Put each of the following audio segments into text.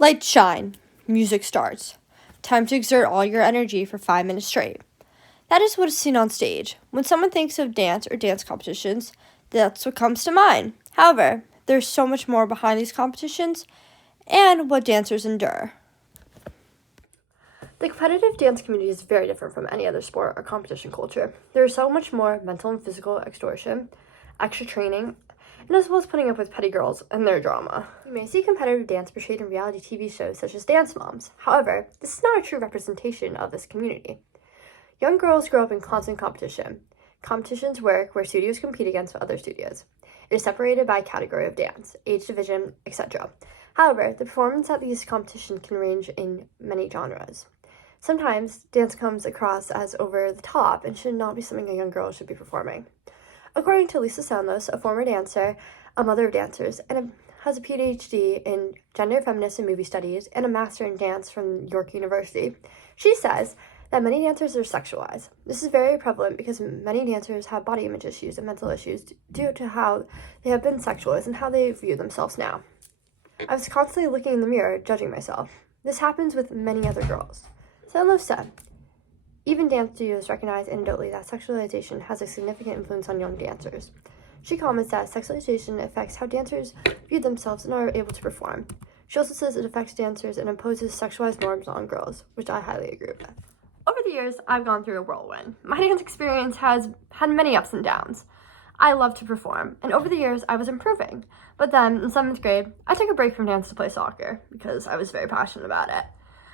Lights shine. Music starts. Time to exert all your energy for 5 minutes straight. That is what is seen on stage. When someone thinks of dance or dance competitions, that's what comes to mind. However, there's so much more behind these competitions and what dancers endure. The competitive dance community is very different from any other sport or competition culture. There is so much more mental and physical extortion, extra training, and as well as putting up with petty girls and their drama. You may see competitive dance portrayed in reality TV shows such as Dance Moms. However, this is not a true representation of this community. Young girls grow up in constant competition. Competitions work where studios compete against other studios. It is separated by category of dance, age division, etc. However, the performance at these competitions can range in many genres. Sometimes, dance comes across as over the top and should not be something a young girl should be performing. According to Lisa Santos, a former dancer, a mother of dancers, and has a PhD in gender, feminist, and movie studies, and a master in dance from York University, she says that many dancers are sexualized. This is very prevalent because many dancers have body image issues and mental issues due to how they have been sexualized and how they view themselves now. I was constantly looking in the mirror, judging myself. This happens with many other girls. Santos said, even dance studios recognize anecdotally that sexualization has a significant influence on young dancers. She comments that sexualization affects how dancers view themselves and are able to perform. She also says it affects dancers and imposes sexualized norms on girls, which I highly agree with. Over the years, I've gone through a whirlwind. My dance experience has had many ups and downs. I love to perform, and over the years, I was improving. But then, in 7th grade, I took a break from dance to play soccer, because I was very passionate about it.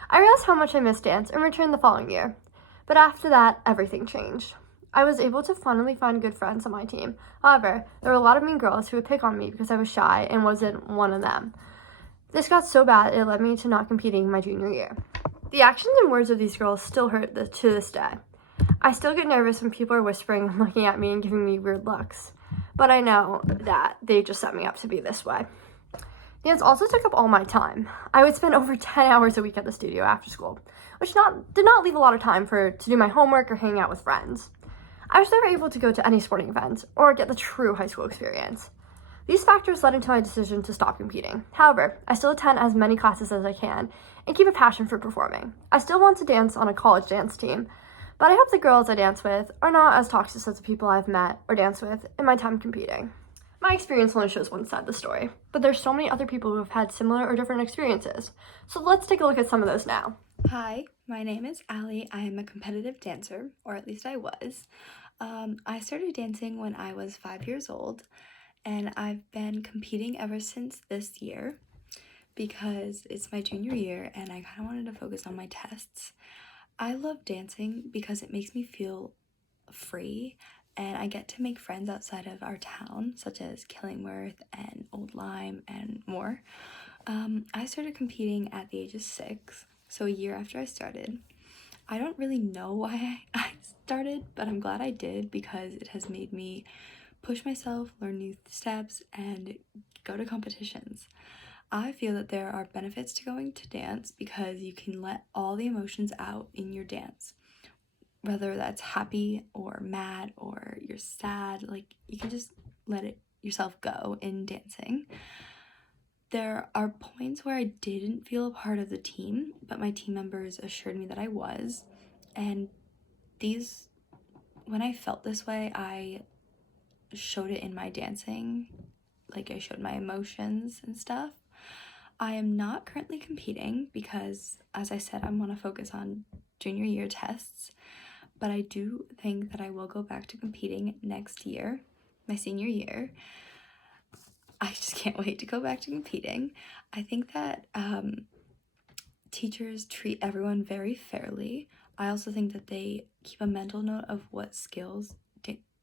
I realized how much I missed dance and returned the following year. But after that, everything changed. I was able to finally find good friends on my team. However, there were a lot of mean girls who would pick on me because I was shy and wasn't one of them. This got so bad it led me to not competing my junior year. The actions and words of these girls still hurt to this day. I still get nervous when people are whispering and looking at me and giving me weird looks. But I know that they just set me up to be this way. Dance also took up all my time. I would spend over 10 hours a week at the studio after school, which did not leave a lot of time to do my homework or hang out with friends. I was never able to go to any sporting events or get the true high school experience. These factors led into my decision to stop competing. However, I still attend as many classes as I can and keep a passion for performing. I still want to dance on a college dance team, but I hope the girls I dance with are not as toxic as the people I've met or danced with in my time competing. My experience only shows one side of the story, but there's so many other people who have had similar or different experiences. So let's take a look at some of those now. Hi, my name is Allie. I am a competitive dancer, or at least I was. I started dancing when I was 5 years old, and I've been competing ever since this year because it's my junior year and I kind of wanted to focus on my tests. I love dancing because it makes me feel free and I get to make friends outside of our town, such as Killingworth and Old Lyme and more. I started competing at the age of 6, so a year after I started. I don't really know why I started, but I'm glad I did because it has made me push myself, learn new steps, and go to competitions. I feel that there are benefits to going to dance because you can let all the emotions out in your dance. Whether that's happy or mad or you're sad, like you can just let it yourself go in dancing. There are points where I didn't feel a part of the team, but my team members assured me that I was. And when I felt this way, I showed it in my dancing. Like I showed my emotions and stuff. I am not currently competing because, as I said, I want to focus on junior year tests. But I do think that I will go back to competing next year, my senior year. I just can't wait to go back to competing. I think that teachers treat everyone very fairly. I also think that they keep a mental note of what skills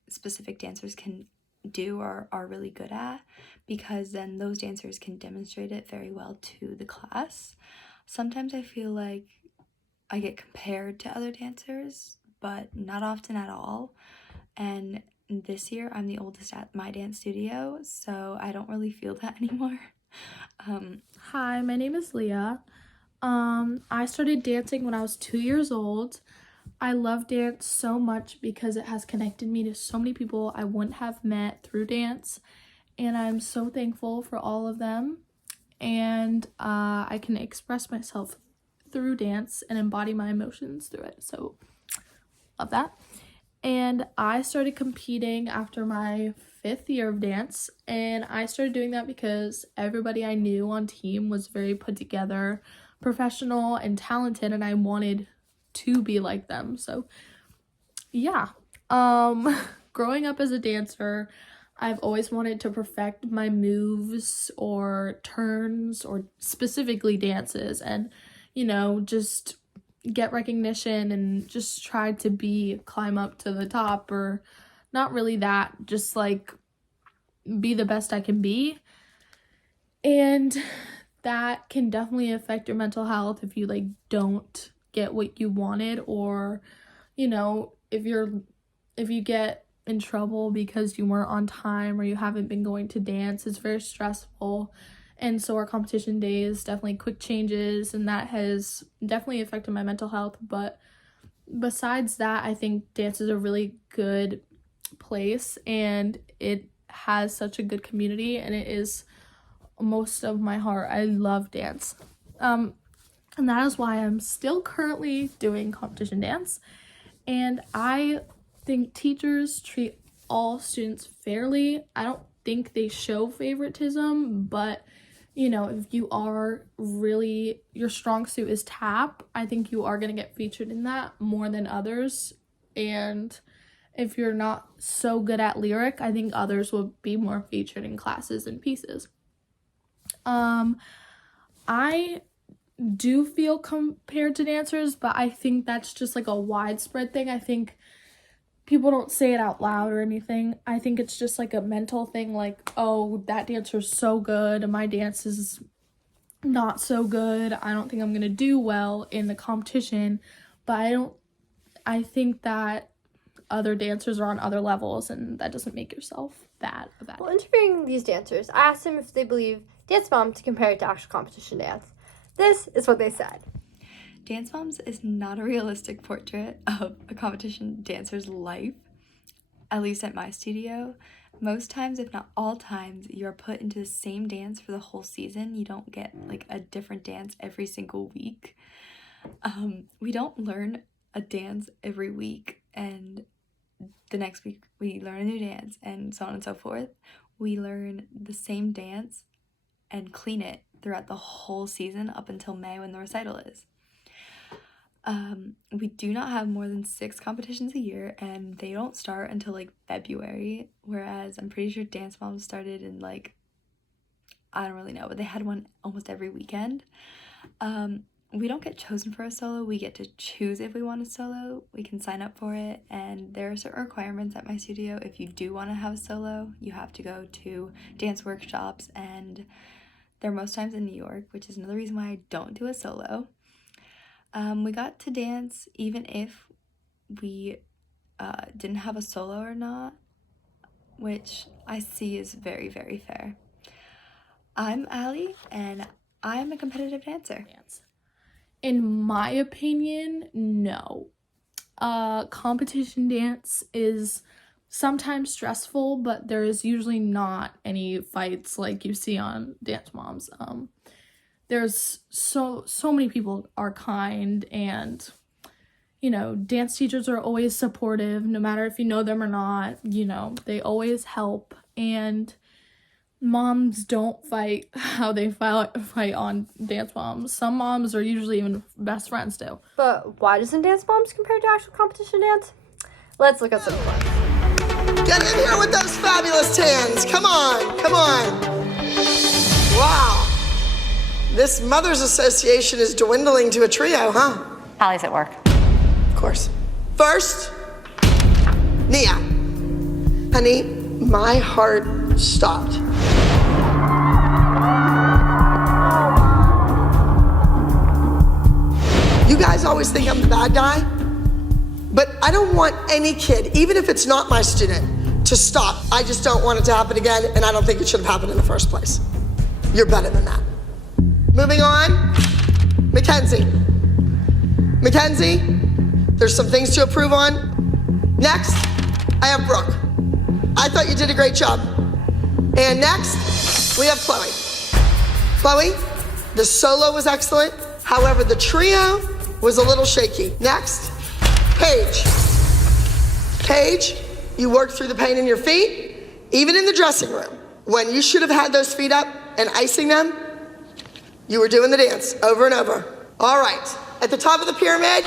specific dancers can do or are really good at, because then those dancers can demonstrate it very well to the class. Sometimes I feel like I get compared to other dancers, but not often at all. And this year I'm the oldest at my dance studio, so I don't really feel that anymore. Hi, my name is Leah. I started dancing when I was 2 years old. I love dance so much because it has connected me to so many people I wouldn't have met through dance, and I'm so thankful for all of them. and I can express myself through dance and embody my emotions through it. So love that. And I started competing after my 5th year of dance, and I started doing that because everybody I knew on team was very put together, professional, and talented, and I wanted to be like them. So yeah, growing up as a dancer, I've always wanted to perfect my moves or turns or specifically dances, and just get recognition and just try to climb up to the top, or not really that, just like be the best I can be. And that can definitely affect your mental health if you don't get what you wanted, or if you get in trouble because you weren't on time or you haven't been going to dance. It's very stressful. And so our competition days, definitely quick changes, and that has definitely affected my mental health. But besides that, I think dance is a really good place, and it has such a good community, and it is most of my heart. I love dance. And that is why I'm still currently doing competition dance. And I think teachers treat all students fairly. I don't think they show favoritism, but if you are really, your strong suit is tap, I think you are going to get featured in that more than others. And if you're not so good at lyric, I think others will be more featured in classes and pieces. I do feel compared to dancers, but I think that's just a widespread thing. I think people don't say it out loud or anything. I think it's just a mental thing, oh, that dancer's so good and my dance is not so good. I don't think I'm gonna do well in the competition. But I think that other dancers are on other levels, and that doesn't make yourself bad. Well, interviewing these dancers, I asked them if they believe Dance Mom to compare it to actual competition dance. This is what they said. Dance Moms is not a realistic portrait of a competition dancer's life, at least at my studio. Most times, if not all times, you're put into the same dance for the whole season. You don't get a different dance every single week. We don't learn a dance every week, and the next week we learn a new dance, and so on and so forth. We learn the same dance and clean it throughout the whole season up until May when the recital is. We do not have more than 6 competitions a year, and they don't start until February, whereas I'm pretty sure Dance Moms started in I don't really know, but they had one almost every weekend. We don't get chosen for a solo. We get to choose if we want a solo. We can sign up for it, and there are certain requirements at my studio. If you do want to have a solo, you have to go to dance workshops, and they're most times in New York, which is another reason why I don't do a solo. We got to dance even if we didn't have a solo or not, which I see is very, very fair. I'm Allie, and I'm a competitive dancer. In my opinion, no. Competition dance is sometimes stressful, but there is usually not any fights like you see on Dance Moms. There's so many people are kind, and dance teachers are always supportive, no matter if you know them or not. They always help, and moms don't fight how they fight on Dance Moms. Some moms are usually even best friends too. But why doesn't Dance Moms compare to actual competition dance? Let's look at some fun. Get in here with those fabulous tans. Come on, come on. Wow. This Mothers Association is dwindling to a trio, huh? Allie's at work. Of course. First, Nia. Honey, my heart stopped. You guys always think I'm the bad guy, but I don't want any kid, even if it's not my student, to stop. I just don't want it to happen again, and I don't think it should have happened in the first place. You're better than that. Moving on, Mackenzie. Mackenzie, there's some things to approve on. Next, I have Brooke. I thought you did a great job. And next, we have Chloe. Chloe, the solo was excellent. However, the trio was a little shaky. Next, Paige. Paige, you worked through the pain in your feet, even in the dressing room. When you should have had those feet up and icing them, you were doing the dance over and over. All right, at the top of the pyramid,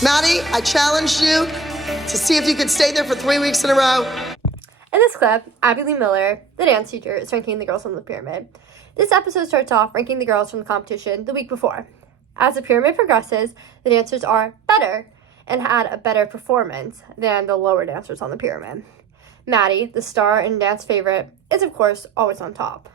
Maddie, I challenged you to see if you could stay there for 3 weeks in a row. In this clip, Abby Lee Miller, the dance teacher, is ranking the girls on the pyramid. This episode starts off ranking the girls from the competition the week before. As the pyramid progresses, the dancers are better and had a better performance than the lower dancers on the pyramid. Maddie, the star and dance favorite, is of course always on top.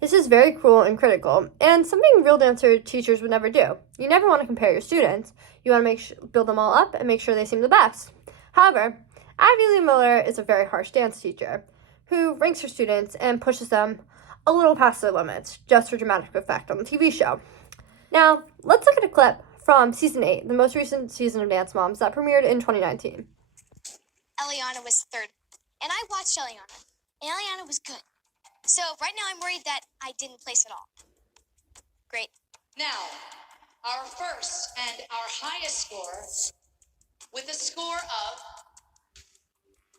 This is very cruel and critical, and something real dancer teachers would never do. You never want to compare your students. You want to build them all up and make sure they seem the best. However, Abby Lee Miller is a very harsh dance teacher who ranks her students and pushes them a little past their limits just for dramatic effect on the TV show. Now, let's look at a clip from Season 8, the most recent season of Dance Moms that premiered in 2019. Eliana was third, and I watched Eliana, and Eliana was good. So right now I'm worried that I didn't place at all. Great. Now, our first and our highest score, with a score of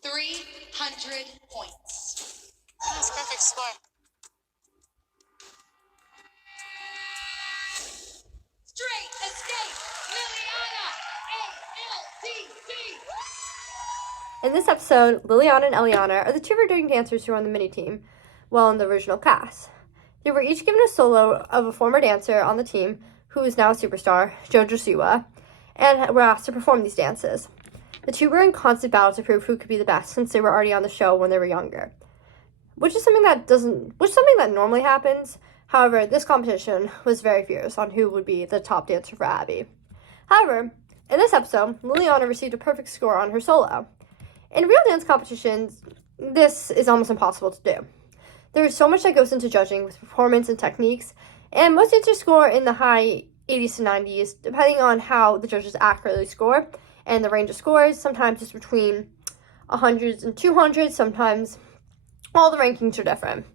300 points. That's a perfect score. Straight escape, Liliana, ALTC. In this episode, Liliana and Eliana are the two returning dancers who are on the mini-team, while in the original cast. They were each given a solo of a former dancer on the team, who is now a superstar, Jojo Siwa, and were asked to perform these dances. The two were in constant battle to prove who could be the best since they were already on the show when they were younger, which is something that normally happens. However, this competition was very fierce on who would be the top dancer for Abby. However, in this episode, Liliana received a perfect score on her solo. In real dance competitions, this is almost impossible to do. There is so much that goes into judging with performance and techniques, and most dancers score in the high 80s to 90s, depending on how the judges accurately score, and the range of scores, sometimes it's between 100s and 200s, sometimes all the rankings are different.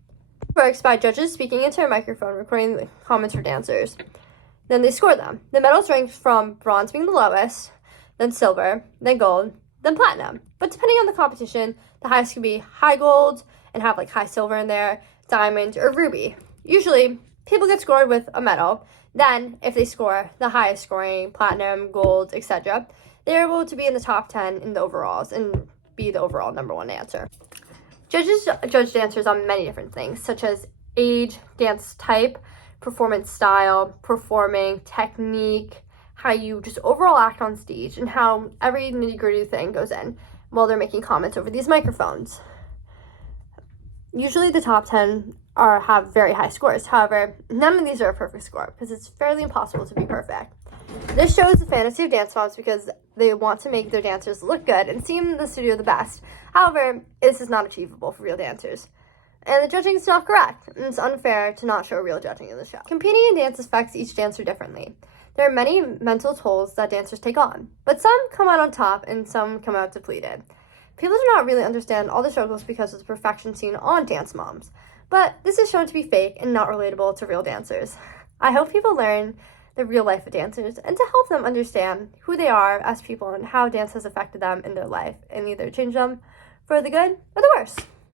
It works by judges speaking into a microphone, recording the comments for dancers. Then they score them. The medals rank from bronze being the lowest, then silver, then gold, then platinum. But depending on the competition, the highest can be high gold and have like high silver in there, diamond, or ruby. Usually, people get scored with a medal. Then, if they score the highest scoring, platinum, gold, etc., they're able to be in the top 10 in the overalls and be the overall number one dancer. Judges judge dancers on many different things, such as age, dance type, performance style, performing, technique, how you just overall act on stage, and how every nitty-gritty thing goes in while they're making comments over these microphones. Usually the top 10 have very high scores. However, none of these are a perfect score because it's fairly impossible to be perfect. This shows the fantasy of dance moms because they want to make their dancers look good and seem in the studio the best. However, this is not achievable for real dancers. And the judging is not correct, and it's unfair to not show real judging in the show. Competing in dance affects each dancer differently. There are many mental tolls that dancers take on, but some come out on top and some come out depleted. People do not really understand all the struggles because of the perfection seen on Dance Moms, but this is shown to be fake and not relatable to real dancers. I hope people learn the real life of dancers and to help them understand who they are as people and how dance has affected them in their life and either change them for the good or the worse.